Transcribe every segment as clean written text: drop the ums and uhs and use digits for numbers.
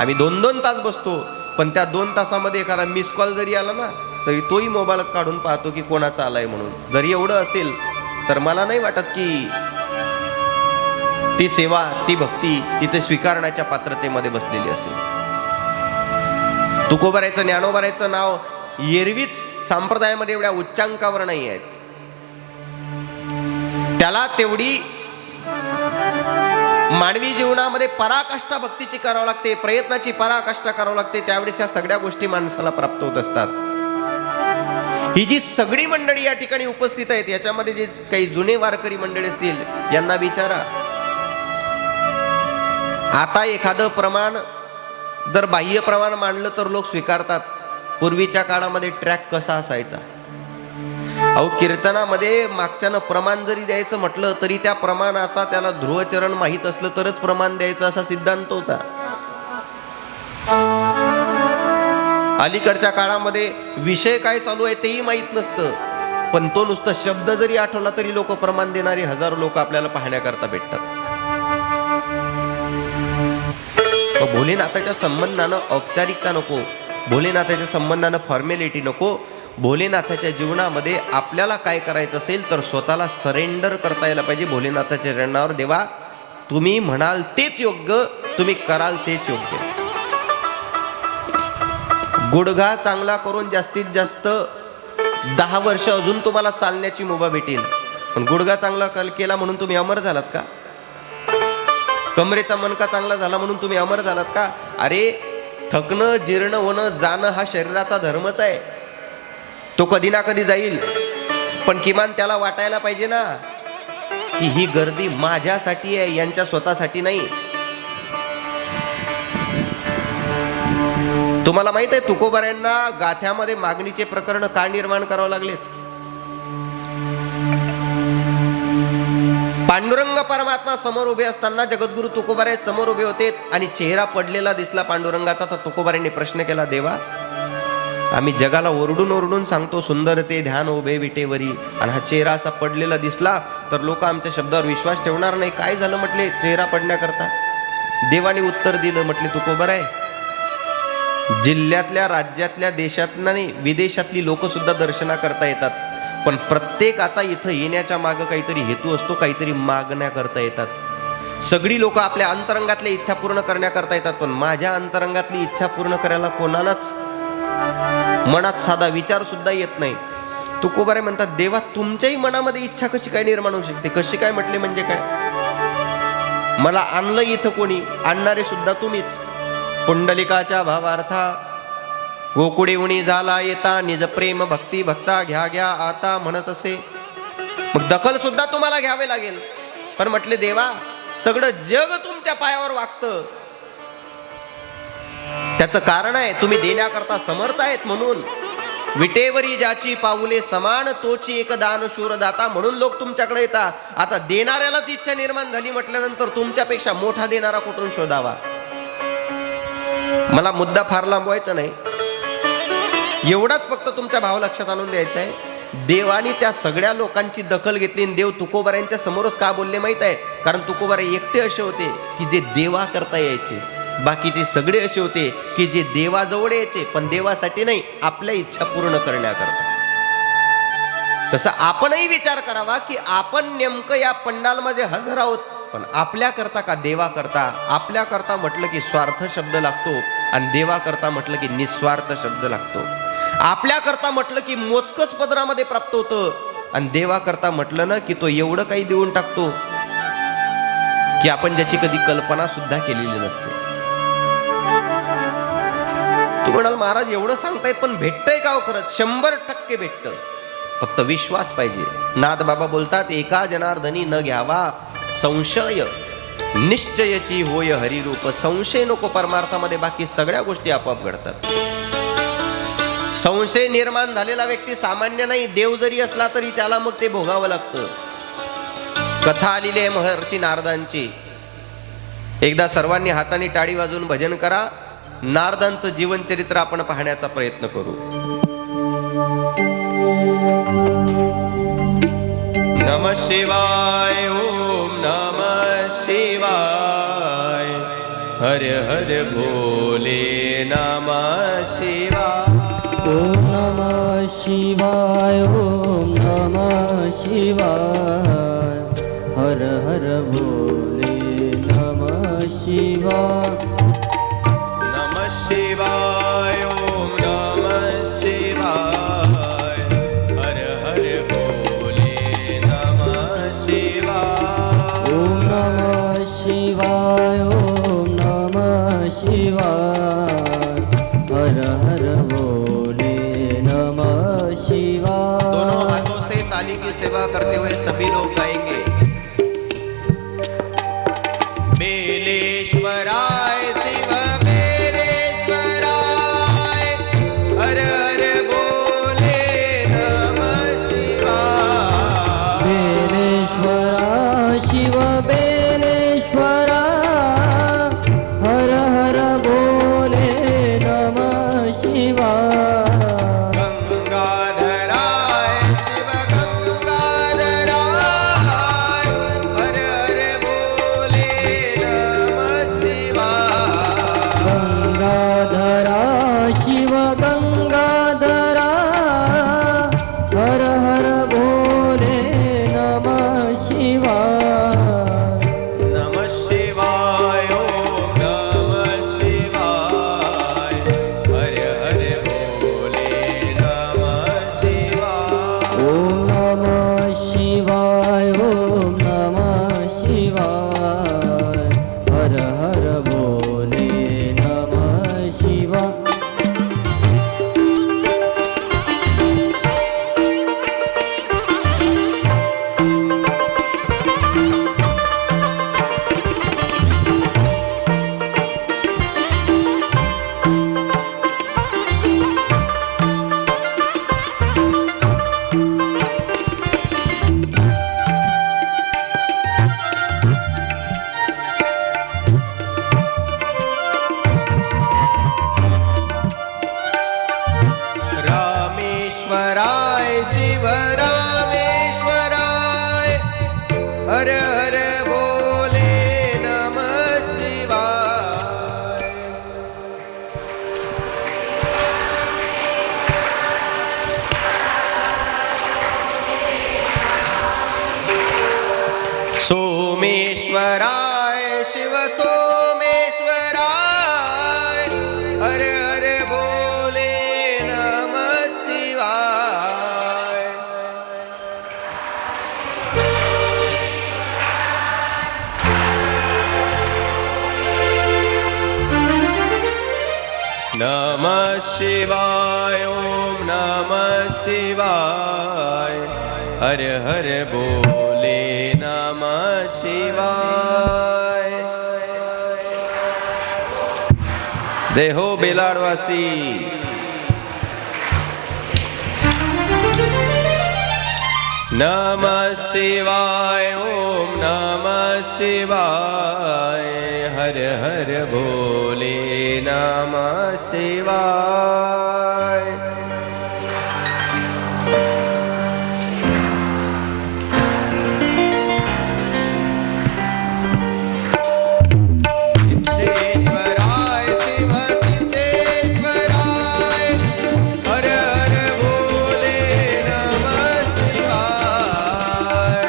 आम्ही 2-2 तास बसतो, पण त्या 2 तासामध्ये एखादा मिस कॉल जरी आला ना तरी तोही मोबाईल काढून पाहतो की कोणाचा आलाय म्हणून. जरी एवढं असेल तर मला नाही वाटत की ती सेवा, ती भक्ती तिथे स्वीकारण्याच्या पात्रतेमध्ये बसलेली असेल. तुकोबारायचं, ज्ञानोबारायचं नाव एरवीच संप्रदायामध्ये एवढ्या उच्चांकावर नाही आहेत. त्याला तेवढी मानवी जीवनामध्ये पराकाष्ठा भक्तीची करावं लागते, प्रयत्नाची पराकाष्ठा करावं लागते. त्यावेळेस या सगळ्या गोष्टी माणसाला प्राप्त होत असतात. ही जी सगळी मंडळी या ठिकाणी उपस्थित आहेत, याच्यामध्ये जे काही जुने वारकरी मंडळी असतील यांना विचारा, आता एखादं प्रमाण जर बाह्य प्रमाण मांडलं तर लोक स्वीकारतात. पूर्वीच्या काळामध्ये ट्रॅक कसा असायचा? अहो, कीर्तनामध्ये मागच्यानं प्रमाण जरी द्यायचं म्हटलं तरी त्या प्रमाणाचा त्याला ध्रुवचरण माहीत असलं तरच प्रमाण द्यायचं असा सिद्धांत होता. अलीकडच्या काळामध्ये विषय काय चालू आहे तेही माहीत नसतं, पण तो नुसतं शब्द जरी आठवला तरी लोक प्रमाण देणारी हजारो लोक आपल्याला पाहण्याकरता भेटतात. भोलेनाथाच्या संबंधानं औपचारिकता नको, भोलेनाथाच्या संबंधानं फॉर्मॅलिटी नको. भोलेनाथाच्या जीवनामध्ये आपल्याला काय करायचं असेल तर स्वतःला सरेंडर करता यायला पाहिजे भोलेनाथाच्या चरणावर. देवा, तुम्ही म्हणाल तेच योग्य, तुम्ही कराल तेच योग्य. गुडघा चांगला करून जास्तीत जास्त 10 वर्ष अजून तुम्हाला चालण्याची मुभा भेटेल, पण गुडघा चांगला केला म्हणून तुम्ही अमर झालात का? कमरेचा मणका चांगला झाला म्हणून तुम्ही अमर झालात का? अरे, थकणं, जीर्ण होणं, जाणं हा शरीराचा धर्मच आहे. तो कधी ना कधी जाईल, पण किमान त्याला वाटायला पाहिजे ना की ही गर्दी माझ्यासाठी आहे, यांच्या स्वतःसाठी नाही. तुम्हाला माहित आहे तुकोबारायांना गाथ्यामध्ये मागणीचे प्रकरण का निर्माण करावं लागलेत? पांडुरंग परमात्मा समोर उभे असताना जगद्गुरु तुकोबाराय समोर उभे होते आणि चेहरा पडलेला दिसला पांडुरंगाचा. तर तुकोबारायांनी प्रश्न केला, देवा, आम्ही जगाला ओरडून ओरडून सांगतो सुंदर ते ध्यान उभे विटेवरी, आणि हा चेहरा असा पडलेला दिसला तर लोक आमच्या शब्दावर विश्वास ठेवणार नाही. काय झालं म्हटले चेहरा पडण्याकरता? देवाने उत्तर दिलं, म्हटले तुकोबाराय, जिल्ह्यातल्या, राज्यातल्या, देशातल्या नाही विदेशातली लोक सुद्धा दर्शना करता येतात, पण प्रत्येकाचा इथं येण्याच्या मागे काहीतरी हेतू असतो, काहीतरी मागण्या करता येतात. सगळी लोक आपल्या अंतरंगातल्या इच्छा पूर्ण करण्याकरता येतात, पण माझ्या अंतरंगातली इच्छा पूर्ण करायला कोणालाच मनात साधा विचार सुद्धा येत नाही. तुकोबाराय म्हणतात, देवा, तुमच्याही मनामध्ये इच्छा कशी काय निर्माण होऊ शकते? कशी काय म्हटले म्हणजे काय? मला आणलं इथं कोणी? आणणारे सुद्धा तुम्हीच. पुंडलिकाच्या भावार्था गोकुळे उणी झाला येता, निज प्रेम भक्ती भक्ता घ्या घ्या आता म्हणत असे. मग दखल सुद्धा तुम्हाला घ्यावे लागेल. पण म्हटले, देवा, सगळं जग तुमच्या पायावर वागतं, त्याचं कारण आहे तुम्ही देण्याकरता समर्थ आहेत म्हणून. विटेवरी ज्याची पाऊले समान तोची एक दान शूर दाता, म्हणून लोक तुमच्याकडे येतात. आता देणाऱ्यालाच इच्छा निर्माण झाली म्हटल्यानंतर तुमच्यापेक्षा मोठा देणारा कुठून शोधावा? मला मुद्दा फार लांबवायचा नाही, एवढाच फक्त तुमच्या भाव लक्षात आणून द्यायचा आहे. देवानी त्या सगळ्या लोकांची दखल घेतली आणि देव तुकोबारायांच्या समोरच का बोलले माहित आहे? कारण तुकोबाराय एकटे असे होते की जे देवा करता यायचे, बाकीचे सगळे असे होते की जे देवाजवळ यायचे पण देवासाठी नाही, आपल्या इच्छा पूर्ण करण्याकरता. तसं आपणही विचार करावा की आपण नेमकं या पंडालमध्ये हजर आहोत, पण आपल्या करता का देवा करता? आपल्या करता म्हटलं की स्वार्थ शब्द लागतो आणि देवा करता म्हटलं की निस्वार्थ शब्द लागतो. आपल्या करता म्हटलं की मोजकच पदरामध्ये प्राप्त होतं, आणि देवा करता म्हटलं ना की तो एवढं काही देऊन टाकतो की आपण ज्याची कधी कल्पना सुद्धा केलेली नसते. तू म्हणाल, महाराज एवढं सांगतायत पण भेटतंय का? खरंच 100% भेटतं, फक्त विश्वास पाहिजे. नाथ बाबा बोलतात, एका जनार्दनी न घ्यावा संशय, निश्चयची होय हरिरूप. संशय नको परमार्थामध्ये, बाकी सगळ्या गोष्टी आपोआप घडतात. संशय निर्माण झालेला व्यक्ती सामान्य नाही, देव जरी असला तरी त्याला मग ते भोगावं लागतं. कथा आलेली आहे महर्षी नारदांची. एकदा सर्वांनी हाताने टाळी वाजवून भजन करा. नारदांचं जीवनचरित्र आपण पाहण्याचा प्रयत्न करू. नमः शिवाय, ओम नमः शिवाय, हरे हर भोले नमः शिवाय। ओम नमः शिवाय, ओम नमः शिवाय, हर हर भोले नमः शिवाय। नमः शिवाय, ओम नमः शिवाय, हर हर भोले नमः शिवाय। ओम नमः शिवाय, ओम नमः शिवाय, हर हर भोले नमः शिवाय। दोनों हाथों से ताली की सेवा करते हुए सभी लोग गाएंगे। बेलेश्वराय शिव बेलेश्वराय, हर हर भोले नमः शिवाय। बेलेश्वरा शिव बेलेश्वरा, हर हर भोले नमः शिवाय। गंगाधराय शिव गंगाधराय, हर हर भोले नमः शिवाय। गंगाधरा शिव गंगाधरा, हर हर भोले नमः शिवाय। नमः शिवाय, ओम नमः शिवाय, हर हर भोले नमः शिवाय। ओम नमः शिवाय, ओम नमः शिवाय, हर हर भोले नमः शिवाय। रामेश्वराय शिव रामेश्वराय, हर हर भोले नमः शिवाय। सोमेश्वराय शिव सोमेश्वराय, हर हर भोले नमः शिवाय। नमः शिवाय, ओम नमः शिवाय, हर हर भोले नमः शिवाय। जय हो बेलाडवासी। नमः शिवाय, ओम नमः शिवाय, हर हर भोले नमः शिवाय। सिद्धेश्वराय शिव सिद्धेश्वराय, हर हर भोले नमः शिवाय।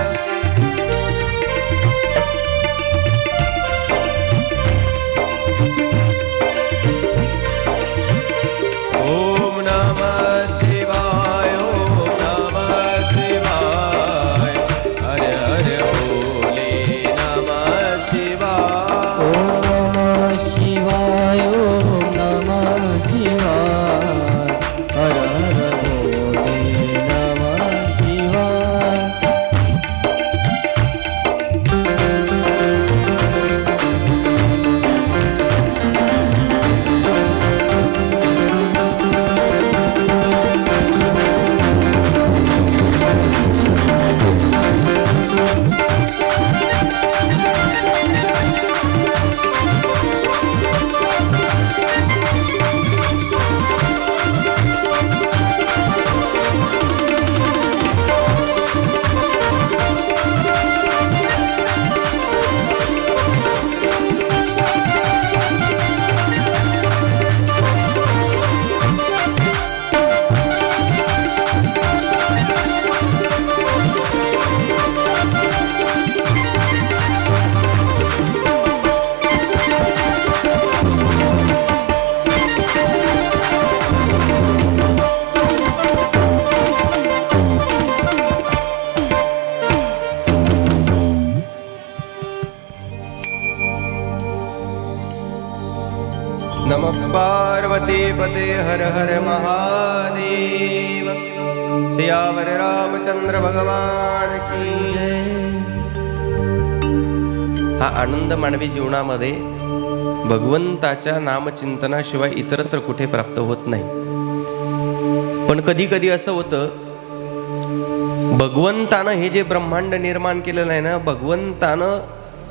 नमः पार्वती पते हर हर महादेव। सियावर रामचंद्र भगवान की जय। हा आनंद मानवी जीवनामध्ये भगवंताच्या नामचिंतनाशिवाय इतरत्र कुठे प्राप्त होत नाही। पण कधी कधी असं होतं, भगवंतानं हे जे ब्रह्मांड निर्माण केलेलं आहे ना, भगवंतानं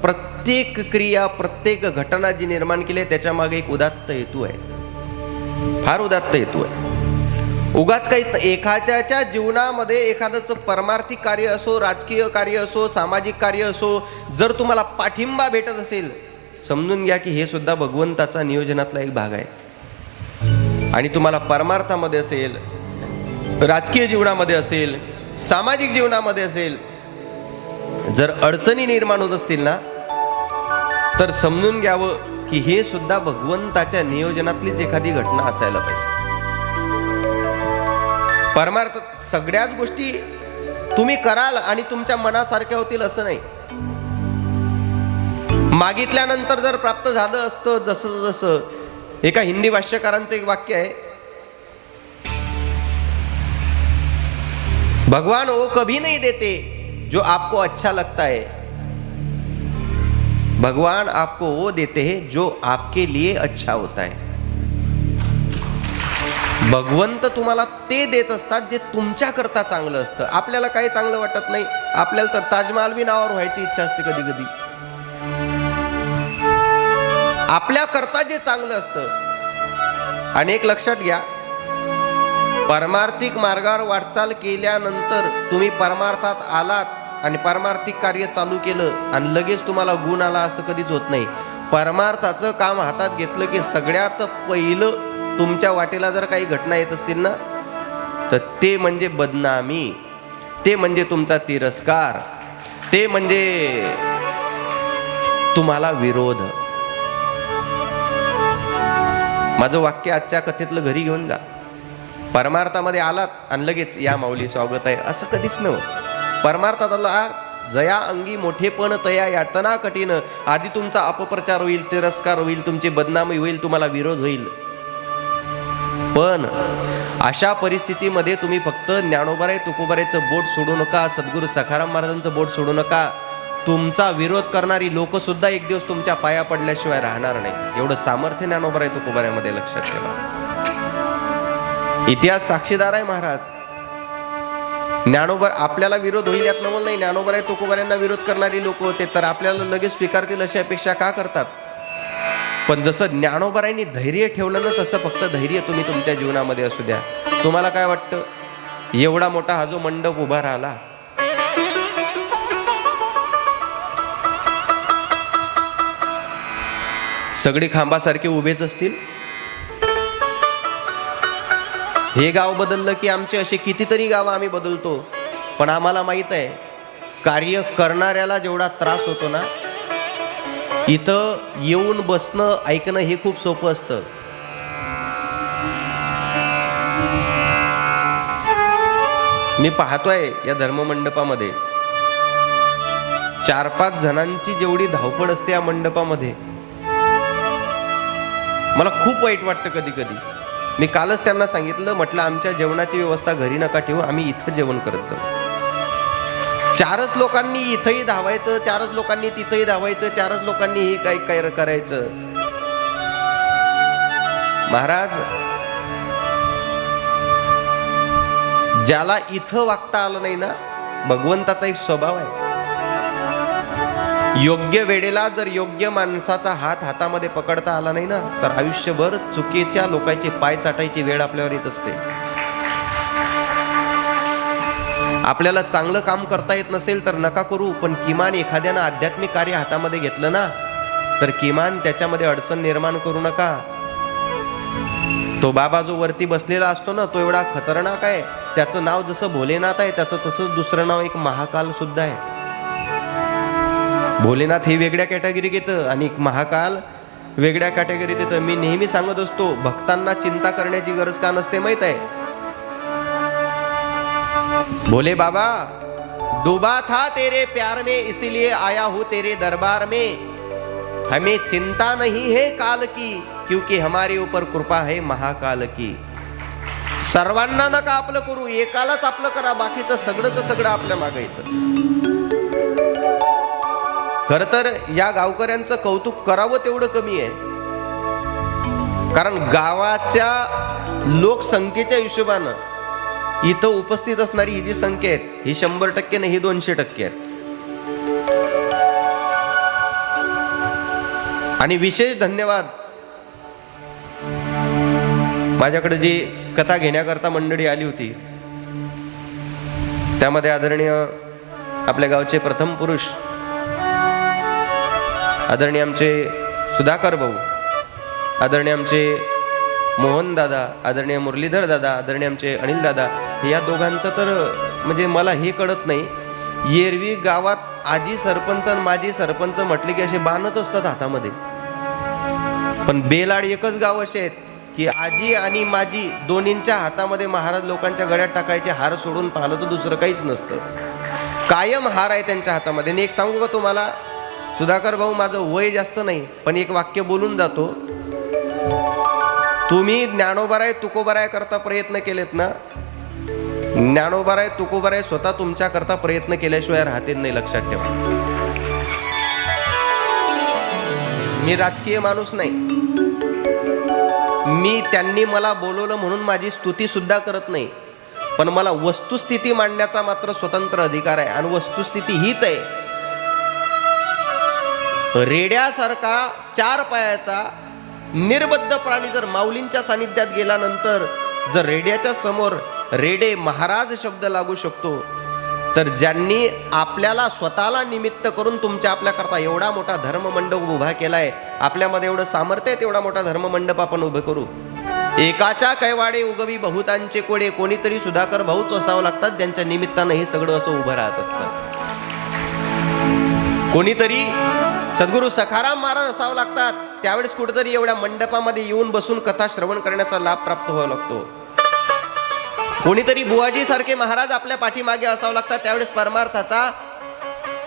प्रत्येक क्रिया, प्रत्येक घटना जी निर्माण केली आहे त्याच्या मागे एक उदात्त हेतू आहे, फार उदात्त हेतू आहे। उगाच काहीच नाही। एखाद्याच्या जीवनामध्ये एखाद्याचं परमार्थिक कार्य असो, राजकीय कार्य असो, सामाजिक कार्य असो, जर तुम्हाला पाठिंबा भेटत असेल, समजून घ्या की हे सुद्धा भगवंताचा नियोजनातला एक भाग आहे। आणि तुम्हाला परमार्थामध्ये असेल, राजकीय जीवनामध्ये असेल, सामाजिक जीवनामध्ये असेल, जर अडचणी निर्माण होत असतील ना, तर समजून घ्यावं की हे सुद्धा भगवंताच्या नियोजनातलीच एखादी घटना असायला पाहिजे। परमार्थ सगळ्याच गोष्टी तुम्ही कराल आणि तुमच्या मनासारख्या होतील असं नाही। मागितल्यानंतर जर प्राप्त झालं असतं जसं जसं, एका हिंदी भाष्यकारांचं एक वाक्य आहे, भगवान वो कभी नहीं देते जो आपको अच्छा लगता है, भगवान आपको वो देते हैं जो आपके लिए अच्छा होता है। भगवंत तुम्हाला ते देत असतात जे तुमच्या करता चांगलं असतं। आपल्याला काही चांगलं वाटत नाही, आपल्याला तर ताजमहाल बी नावावर व्हायची इच्छा असते कधी कधी। आपल्या करता जे चांगलं असतं। आणि एक लक्षात घ्या, परमार्थिक मार्गावर वाटचाल केल्यानंतर तुम्ही परमार्थात आलात आणि परमार्थिक कार्य चालू केलं आणि लगेच तुम्हाला गुण आला असं कधीच होत नाही। परमार्थाचं काम हातात घेतलं की सगळ्यात पहिलं तुमच्या वाटेला जर काही घटना येत असतील ना, तर ते म्हणजे बदनामी, ते म्हणजे तुमचा तिरस्कार, ते म्हणजे तुम्हाला विरोध। माझं वाक्य आजच्या कथेतलं घरी घेऊन जा। परमार्थामध्ये आलात आणि लगेच या माऊली स्वागत आहे असं कधीच नव्हतं। परमार्थात आला, जया अंगी मोठेपण तया यातना कठीण, आधी तुमचा अपप्रचार होईल, तिरस्कार होईल, तुमची बदनामी होईल, तुम्हाला विरोध होईल। पण अशा परिस्थितीमध्ये तुम्ही फक्त ज्ञानोबाराय तुकोबारायचं बोट सोडू नका, सद्गुरू सखाराम महाराजांचं बोट सोडू नका। तुमचा विरोध करणारी लोक सुद्धा एक दिवस तुमच्या पाया पडल्याशिवाय राहणार नाही। एवढं सामर्थ्य ज्ञानोबाराय तुकोबारायमध्ये, लक्षात ठेवा। इतिहास साक्षीदार आहे महाराज। ज्ञानोबा आपल्याला विरोध होईल यात नवल नाही, ज्ञानोबाराय तुकोबारायांना विरोध करणारी लोक होते तर आपल्याला लगेच स्वीकारतील अशी अपेक्षा का करतात? पण जसं ज्ञानोबारायांनी धैर्य ठेवलं ना, तसं फक्त धैर्य तुम्ही तुमच्या जीवनामध्ये असू द्या। तुम्हाला काय वाटतं, एवढा मोठा हा जो मंडप उभा राहिला, सगळी खांबासारखे उभेच असतील? हे गाव बदललं की आमचे असे कितीतरी गावं आम्ही बदलतो, पण आम्हाला माहित आहे कार्य करणाऱ्याला जेवढा त्रास होतो ना, इथं येऊन बसणं, ऐकणं हे खूप सोपं असतं। मी पाहतोय या धर्ममंडपामध्ये 4-5 जणांची जेवढी धावपळ असते या मंडपामध्ये, मला खूप वाईट वाटतं कधी कधी। मी कालच त्यांना सांगितलं, म्हटलं आमच्या जेवणाची व्यवस्था घरी नका ठेवू, आम्ही इथं जेवण करत जाऊ। 4च लोकांनी इथंही धावायचं, 4च लोकांनी तिथंही धावायचं, 4च लोकांनी हे काही काय करायचं। महाराज, ज्याला इथं वागता आलं नाही ना, भगवंताचा एक स्वभाव आहे, योग्य वेळेला जर योग्य माणसाचा हात हातामध्ये पकडता आला नाही ना, तर आयुष्यभर चुकीच्या लोकांचे पाय चाटायची वेळ आपल्यावर येत असते। आपल्याला चांगलं काम करता येत नसेल तर नका करू, पण किमान एखाद्यानं आध्यात्मिक कार्य हातामध्ये घेतलं ना, तर किमान त्याच्यामध्ये अडचण निर्माण करू नका। तो बाबा जो वरती बसलेला असतो ना, तो एवढा खतरनाक आहे, त्याचं नाव जसं भोलेनाथ आहे, त्याचं तसंच दुसरं नाव एक महाकाल सुद्धा आहे। भोलेनाथ हे वेगळ्या कॅटेगरीत येतं आणि महाकाल वेगळ्या कॅटेगरीत येतं। मी नेहमी सांगत असतो, भक्तांना चिंता करण्याची गरज का नसते माहित आहे? भोले बाबा, डूबा था तेरे प्यार में इसीलिए आया हूं तेरे दरबार में, हमें चिंता नहीं है काल की, क्योंकि हमारे ऊपर कृपा है महाकाल की. सर्वांना नका आपलं करू, एकालाच आपलं करा, बाकीचं सगळं आपल्या मागे येतं. खर तर या गावकऱ्यांचं कौतुक करावं तेवढं कमी आहे. कारण गावाच्या लोकसंख्येच्या हिशोबानं इथं उपस्थित असणारी ही जी संख्या आहे ही 100% नाही, ही 200% आहे. आणि विशेष धन्यवाद माझ्याकडे जी कथा घेण्याकरता मंडळी आली होती त्यामध्ये आदरणीय आपल्या गावचे प्रथम पुरुष आदरणीय आमचे सुधाकर भाऊ, आदरणीय आमचे मोहन दादा, आदरणीय मुरलीधर दादा, आदरणीय आमचे अनिल दादा, या दोघांचं तर म्हणजे मला हे कळत नाही. एरवी गावात आजी सरपंच आणि माजी सरपंच म्हटले की असे बाणच असतात हातामध्ये, पण बेलाड एकच गाव असे आहेत की आजी आणि माजी दोन्हींच्या हातामध्ये महाराज लोकांच्या गळ्यात टाकायचे हार सोडून पाहिलं तर दुसरं काहीच नसतं. कायम हार आहे त्यांच्या हातामध्ये. आणि एक सांगू का तुम्हाला, सुधाकर भाऊ, माझं वय जास्त नाही पण एक वाक्य बोलून जातो. तुम्ही ज्ञानोबाराय तुकोबाराय करता प्रयत्न केलेत ना, ज्ञानोबाराय तुकोबाराय स्वतः तुमच्या करता प्रयत्न केल्याशिवाय राहतील नाही, लक्षात ठेवा. मी राजकीय माणूस नाही, मी त्यांनी मला बोलवलं म्हणून माझी स्तुती सुद्धा करत नाही, पण मला वस्तुस्थिती मांडण्याचा मात्र स्वतंत्र अधिकार आहे. आणि वस्तुस्थिती हीच आहे, रेड्यासारखा 4 पायाचा निर्बद्ध प्राणी जर माऊलींच्या सानिध्यात गेल्यानंतर जर रेड्याच्या समोर रेडे महाराज शब्द लागू शकतो, तर ज्यांनी आपल्याला स्वतःला निमित्त करून तुमच्या आपल्याकरता एवढा मोठा धर्ममंडप उभा केलाय, आपल्यामध्ये एवढं सामर्थ्य आहे तेवढा मोठा धर्ममंडप आपण उभे करू. एकाच्या कैवाडे उगवी बहुतांचे कोडे, कोणीतरी सुधाकर भाऊच असावं लागतात ज्यांच्या निमित्तानं हे सगळं असं उभं राहत असतं. कोणीतरी सद्गुरू सखाराम महाराज असावं लागतात, त्यावेळेस कुठेतरी एवढ्या मंडपामध्ये येऊन बसून कथा श्रवण करण्याचा लाभ प्राप्त व्हावा लागतो. कोणीतरी बुवाजी सारखे महाराज आपल्या पाठीमागे असावं लागतात, त्यावेळेस परमार्थाचा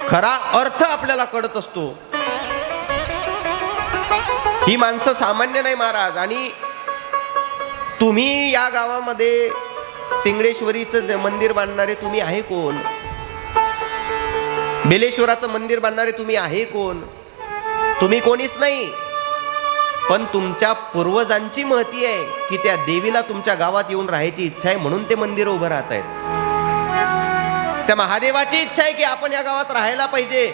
खरा अर्थ आपल्याला कळत असतो. ही माणसं सामान्य नाही महाराज. आणि तुम्ही या गावामध्ये पिंगळेश्वरीचं मंदिर बांधणारे तुम्ही आहे कोण? बेलेश्वराचं मंदिर बांधणारे तुम्ही आहे कोण? तुम्ही कोणीच नाही. पण तुमच्या पूर्वजांची महती आहे की त्या देवीला तुमच्या गावात येऊन राहायची इच्छा आहे म्हणून ते मंदिर उभं राहत आहेत. त्या महादेवाची इच्छा आहे की आपण या गावात राहायला पाहिजे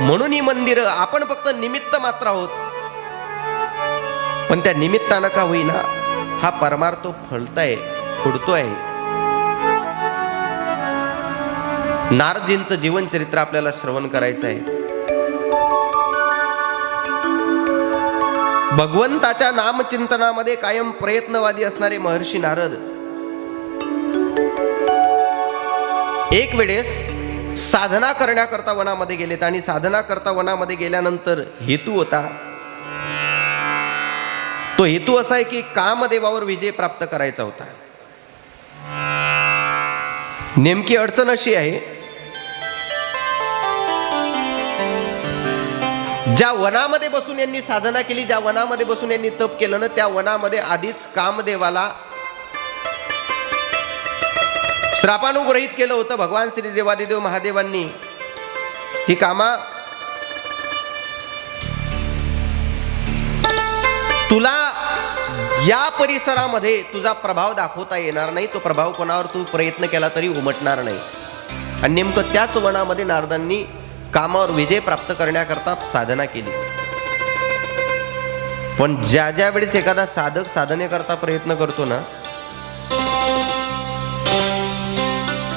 म्हणून ही मंदिरं. आपण फक्त निमित्त मात्र आहोत, पण त्या निमित्तानं का होईना हा परमार्थ फळताय, फुडतोय. नारदजींचं जीवनचरित्र आपल्याला श्रवण करायचं आहे. भगवंताच्या नामचिंतनामध्ये कायम प्रयत्नवादी असणारे महर्षी नारद एक वेळेस साधना करण्याकरता वनामध्ये गेलेत. आणि साधना करता वनामध्ये गेल्यानंतर हेतू होता, तो हेतू असा आहे की कामदेवावर विजय प्राप्त करायचा होता. नेमकी अडचण अशी आहे, ज्या वनामध्ये बसून यांनी साधना केली, ज्या वनामध्ये बसून यांनी तप केलं ना, त्या वनामध्ये आधीच कामदेवाला श्रापानुग्रहित केलं होतं भगवान श्री देवादिदेव महादेवांनी. ही कामा, तुला या परिसरामध्ये तुझा प्रभाव दाखवता येणार नाही, तो प्रभाव कोणावर तू प्रयत्न केला तरी उमटणार नाही. आणि नेमकं त्याच वनामध्ये नारदांनी कामावर विजय प्राप्त करण्याकरता साधना केली. पण ज्या ज्या वेळेस एखादा साधक साधनेकरता प्रयत्न करतो ना,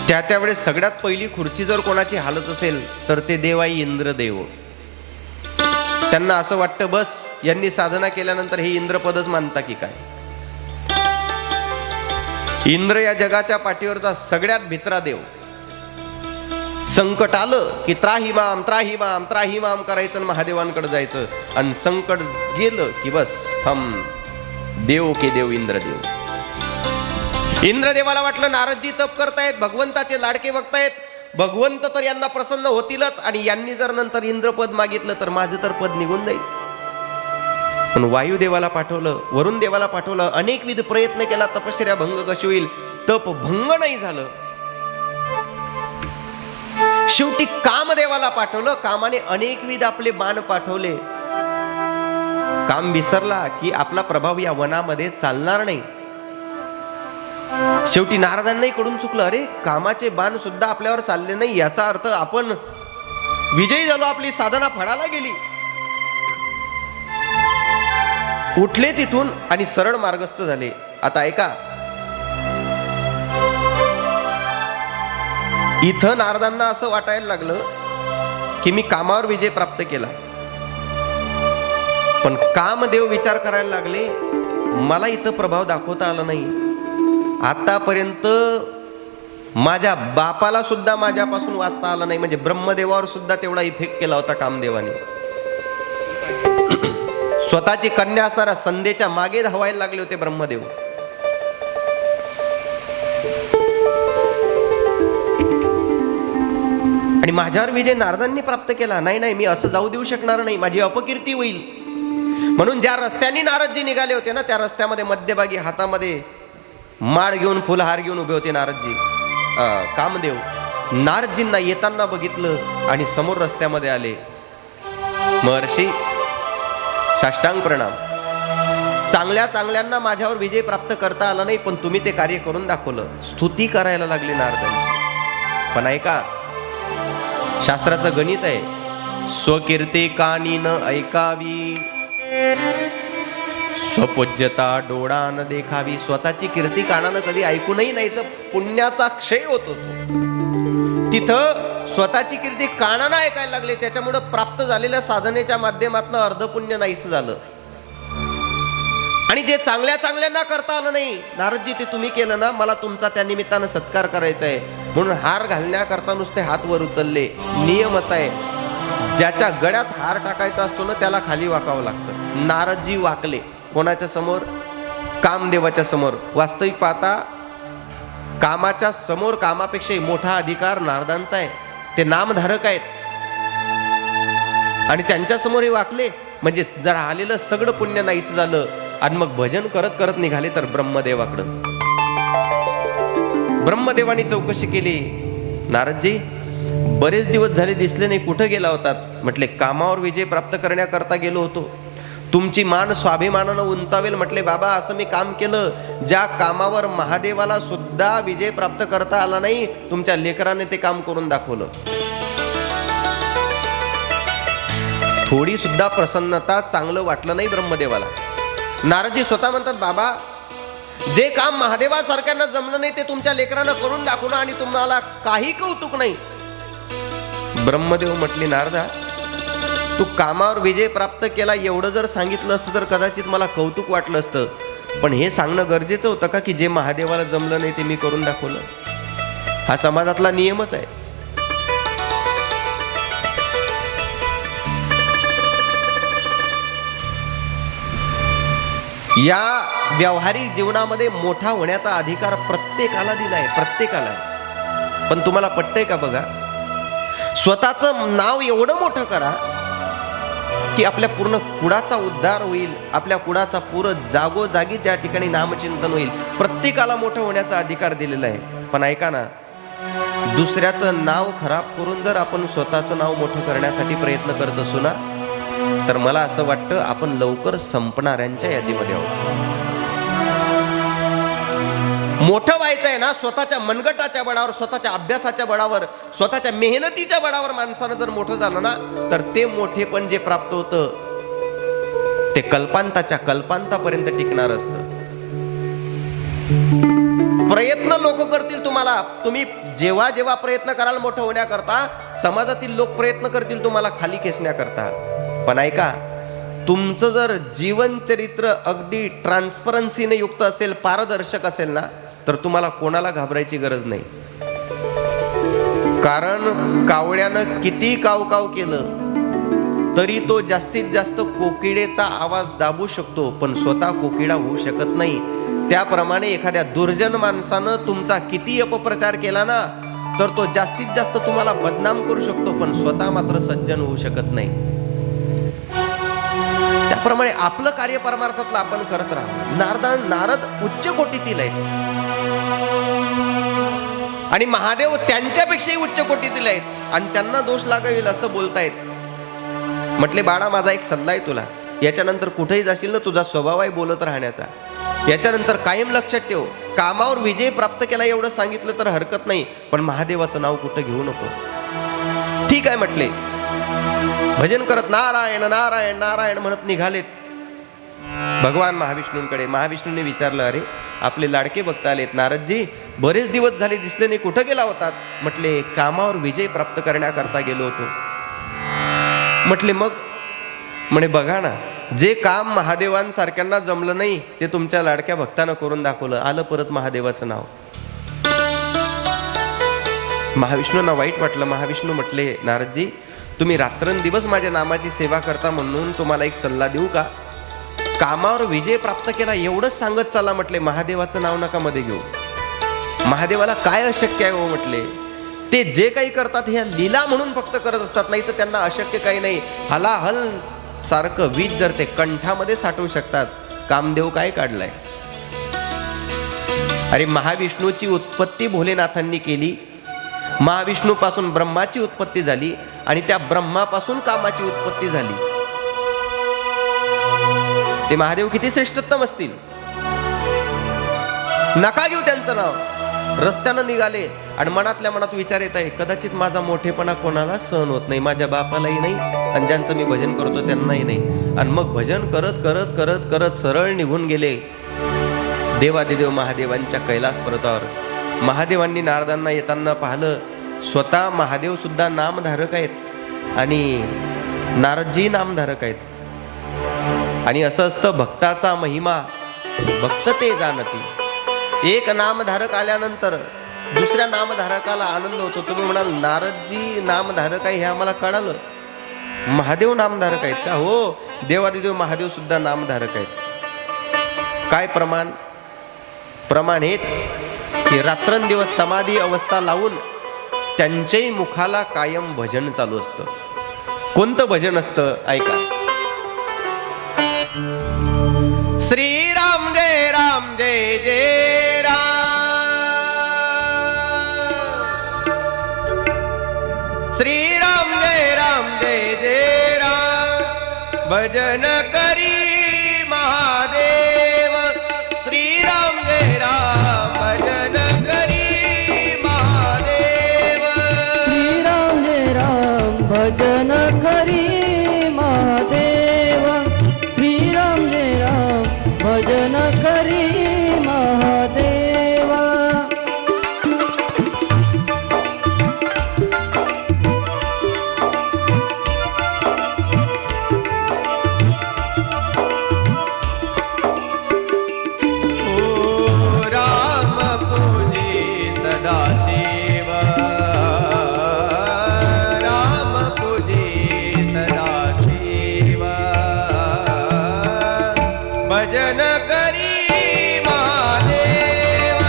त्या वेळेस सगळ्यात पहिली खुर्ची जर कोणाची हालत असेल तर ते देव आहे इंद्रदेव. त्यांना असं वाटतं बस यांनी साधना केल्यानंतर हे इंद्रपदच मानता की काय. इंद्र या जगाच्या पाठीवरचा सगळ्यात भित्रा देव. संकट आलं की त्राहिमाम त्राहिमाम त्राहिमाम करायचं आणि महादेवांकडे जायचं. आणि संकट गेलं की बस हम देव के देव इंद्रदेव. इंद्रदेवाला वाटलं नारदजी तप करतायत, भगवंताचे लाडके बघतायत, भगवंत तर यांना प्रसन्न होतीलच आणि यांनी जर नंतर इंद्रपद मागितलं तर माझं तर पद निघून जाईल. पण वायुदेवाला पाठवलं, वरुण देवाला पाठवलं, अनेकविध प्रयत्न केला, तपश्चर्या भंग कशी होईल, तप भंग नाही झालं. शेवटी कामदेवाला पाठवलं, कामाने अनेकविध आपले बाण पाठवले. काम विसरला की आपला प्रभाव या वनामध्ये चालणार नाही. शेवटी नारदांनाही कडून चुकलं, अरे कामाचे बाण सुद्धा आपल्यावर चालले नाही, याचा अर्थ आपण विजयी झालो, आपली साधना फळाला गेली. उठले तिथून आणि सरळ मार्गस्थ झाले. आता ऐका, इथं नारदांना असं वाटायला लागलं की मी कामावर विजय प्राप्त केला. पण कामदेव विचार करायला लागले, मला इथं प्रभाव दाखवता आला नाही. आतापर्यंत माझ्या बापाला सुद्धा माझ्यापासून वाचता आला नाही. म्हणजे ब्रह्मदेवावर सुद्धा तेवढा इफेक्ट केला होता कामदेवाने. स्वतःची कन्या असणाऱ्या संध्येच्या मागे धावायला लागले होते ब्रह्मदेव. आणि माझ्यावर विजय नारदांनी प्राप्त केला. नाही नाही, मी असं जाऊ देऊ शकणार नाही, माझी अपकीर्ती होईल. म्हणून ज्या रस्त्याने नारदजी निघाले होते ना, त्या रस्त्यामध्ये मध्यभागी हातामध्ये माळ घेऊन फुलहार घेऊन उभे होते नारदजी. कामदेव नारदजींना येताना बघितलं आणि समोर रस्त्यामध्ये आले. महर्षी, साष्टांग प्रणाम. चांगल्या चांगल्यांना माझ्यावर विजय प्राप्त करता आला नाही, पण तुम्ही ते कार्य करून दाखवलं. स्तुती करायला लागली नारदांची. पण ऐका, शास्त्राचं गणित आहे, स्वकीर्ती कानी न ऐकावी, स्वपूज्यता डोळानं देखावी. स्वतःची कीर्ती कानानं कधी ऐकूनही नाही तर पुण्याचा क्षय होतो. तिथं स्वतःची कीर्ती कानानं ऐकायला लागले, त्याच्यामुळे प्राप्त झालेल्या साधनेच्या माध्यमातून अर्धपुण्य नाहीस झालं. आणि जे चांगल्या चांगल्यांना करता आलं नाही, नारदजी ते तुम्ही केलं ना, मला तुमचा त्या निमित्तानं सत्कार करायचा आहे म्हणून हार घालण्याकरता नुसते हात वर उचलले. नियम असा आहे, ज्याच्या गळ्यात हार टाकायचा असतो ना त्याला खाली वाकावं लागतं. नारदजी वाकले. कोणाच्या समोर? कामदेवाच्या समोर. वास्तविक पाहता कामाच्या समोर कामापेक्षाही मोठा अधिकार नारदांचा आहे. ते नामधारक आहेत आणि त्यांच्या समोर हे वाकले म्हणजे जर आलेलं सगळं पुण्य नाहीच झालं. आणि मग भजन करत करत निघाले तर ब्रह्मदेवाकडं. ब्रह्मदेवानी चौकशी केली, नारदजी बरेच दिवस झाले दिसले नाही, कुठं गेला होतात? म्हटले कामावर विजय प्राप्त करण्याकरता गेलो होतो. तुमची मान स्वाभिमानानं उंचावेल. म्हटले बाबा, असं मी काम केलं ज्या कामावर महादेवाला सुद्धा विजय प्राप्त करता आला नाही, तुमच्या लेकराने ते काम करून दाखवलं. थोडी सुद्धा प्रसन्नता, चांगलं वाटलं नाही ब्रह्मदेवाला. नारदजी स्वतः म्हणतात, बाबा जे काम महादेवासारख्यांना जमलं नाही ते तुमच्या लेकरानं करून दाखवलं आणि तुम्हाला काही कौतुक नाही. ब्रह्मदेव म्हटले, नारदा तू कामावर विजय प्राप्त केला एवढं जर सांगितलं असतं तर कदाचित मला कौतुक वाटलं असतं. पण हे सांगणं गरजेचं होतं का की जे महादेवाला जमलं नाही ते मी करून दाखवलं? हा समाजातला नियमच आहे. या व्यावहारिक जीवनामध्ये मोठा होण्याचा अधिकार प्रत्येकाला दिलाय, प्रत्येकाला. पण तुम्हाला पटतंय का बघा? स्वतःचं नाव एवढं मोठं करा की आपल्या पूर्ण कुळाचा उद्धार होईल, आपल्या कुळाचा पूर्ण जागोजागी त्या ठिकाणी नामचिंतन होईल. प्रत्येकाला मोठं होण्याचा अधिकार दिलेला आहे. पण ऐका ना, दुसऱ्याचं नाव खराब करून जर आपण स्वतःचं नाव मोठं करण्यासाठी प्रयत्न करत असू ना, तर मला असं वाटतं आपण लवकर संपणाऱ्यांच्या यादीमध्ये आहोत. मोठं व्हायचं आहे ना, स्वतःच्या मनगटाच्या बळावर, स्वतःच्या अभ्यासाच्या बळावर, स्वतःच्या मेहनतीच्या बळावर माणसानं जर मोठं झालं ना, तर ते मोठेपण जे प्राप्त होतं ते कल्पांताच्या कल्पांतापर्यंत टिकणार असतं. प्रयत्न लोक करतील तुम्हाला, तुम्ही जेव्हा जेव्हा प्रयत्न कराल मोठं होण्याकरता, समाजातील लोक प्रयत्न करतील तुम्हाला खाली खेचण्याकरता. पण ऐका, तुमचं जर जीवन चरित्र अगदी ट्रान्सपरन्सीने युक्त असेल, पारदर्शक असेल ना, तर तुम्हाला कोणाला घाबरायची गरज नाही. कारण कावळ्यानं किती कावकाव केलं तरी तो जास्तीत जास्त कोकिडेचा आवाज दाबू शकतो, पण स्वतः कोकिडा होऊ शकत नाही. त्याप्रमाणे एखाद्या दुर्जन माणसानं तुमचा किती अपप्रचार केला ना, तर तो जास्तीत जास्त तुम्हाला बदनाम करू शकतो, पण स्वतः मात्र सज्जन होऊ शकत नाही. त्याप्रमाणे आपलं कार्य परमार्थातलं आपण करत राहू. नारद उच्च कोटीतील आहेत आणि महादेव त्यांच्यापेक्षाही उच्च कोटीतील आहेत आणि त्यांना दोष लागावेल असं बोलतायत. म्हटले बाळा, माझा एक सल्ला आहे तुला, याच्यानंतर कुठेही जाशील ना, तुझा स्वभाव आहे बोलत राहण्याचा. याच्यानंतर कायम लक्षात ठेव, कामावर विजय प्राप्त केला एवढं सांगितलं तर हरकत नाही, पण महादेवाचं नाव कुठं घेऊ नको. ठीक आहे म्हटले. भजन करत नारायण नारायण नारायण म्हणत निघालेत भगवान महाविष्णूंकडे. महाविष्णूंनी विचारलं, अरे आपले लाडके भक्त आलेत नारदजी, बरेच दिवस झाले दिसले नाही, कुठं गेला होतात? म्हटले कामावर विजय प्राप्त करण्याकरता गेलो होतो. म्हटले मग? म्हणे बघा ना, जे काम महादेवांसारख्यांना जमलं नाही ते तुमच्या लाडक्या भक्तानं करून दाखवलं. आलं परत महादेवाचं नाव. महाविष्णूंना वाईट वाटलं. महाविष्णू म्हटले, नारदजी तुम्ही रात्रंदिवस माझ्या नामाची सेवा करता म्हणून तुम्हाला एक सल्ला देऊ का? कामावर विजय प्राप्त केला एवढंच सांगत चला म्हटले, महादेवाचं नाव नका मध्ये घेऊ. महादेवाला काय अशक्य आहे हो म्हटले. ते जे काही करतात ह्या लीला म्हणून फक्त करत असतात, नाही तर त्यांना अशक्य काही नाही. हलाहल सारखं वीज जर ते कंठामध्ये साठवू शकतात, कामदेव काय काढलाय? अरे महाविष्णूची उत्पत्ती भोलेनाथांनी केली. महाविष्णूपासून ब्रह्माची उत्पत्ती झाली आणि त्या ब्रह्मापासून कामाची उत्पत्ती झाली. ते महादेव किती श्रेष्ठोत्तम असतील. नका घेऊ त्यांचं नाव. रस्त्यानं निघाले आणि मनातल्या मनात विचार येत आहे, कदाचित माझा मोठेपणा कोणाला सहन होत नाही, माझ्या बापालाही नाही आणि ज्यांचं मी भजन करतो त्यांनाही नाही. आणि मग भजन करत करत करत करत सरळ निघून गेले देवादिदेव महादेवांच्या कैलास पर्वतावर. महादेवांनी नारदांना येताना पाहिलं. स्वतः महादेव सुद्धा नामधारक आहेत आणि नारदजी नामधारक आहेत. आणि असं असतं, भक्ताचा महिमा भक्त ते जाणती. एक नामधारक आल्यानंतर दुसऱ्या नामधारकाला आनंद होतो. तुम्ही म्हणाल नारदजी नामधारक आहे हे आम्हाला कळालं, महादेव नामधारक आहेत का? हो, देवादिदेव महादेव सुद्धा नामधारक आहेत. काय प्रमाण? प्रमाण हेच की रात्रंदिवस समाधी अवस्था लावून त्यांच्याही मुखाला कायम भजन चालू असतं. कोणतं भजन असतं ऐका. श्रीराम जय राम जय जय राम, श्रीराम जय राम जय जय राम, भजन करी महादेव. श्रीराम जय राम भजन करी महादेव. श्रीराम जय राम भजन करी महादेव. श्रीराम जय राम भजन करी महादेवा. भजन करी महादेव,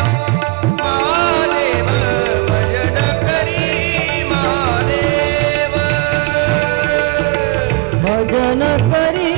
महादेव भजन करी महादेव, भजन करी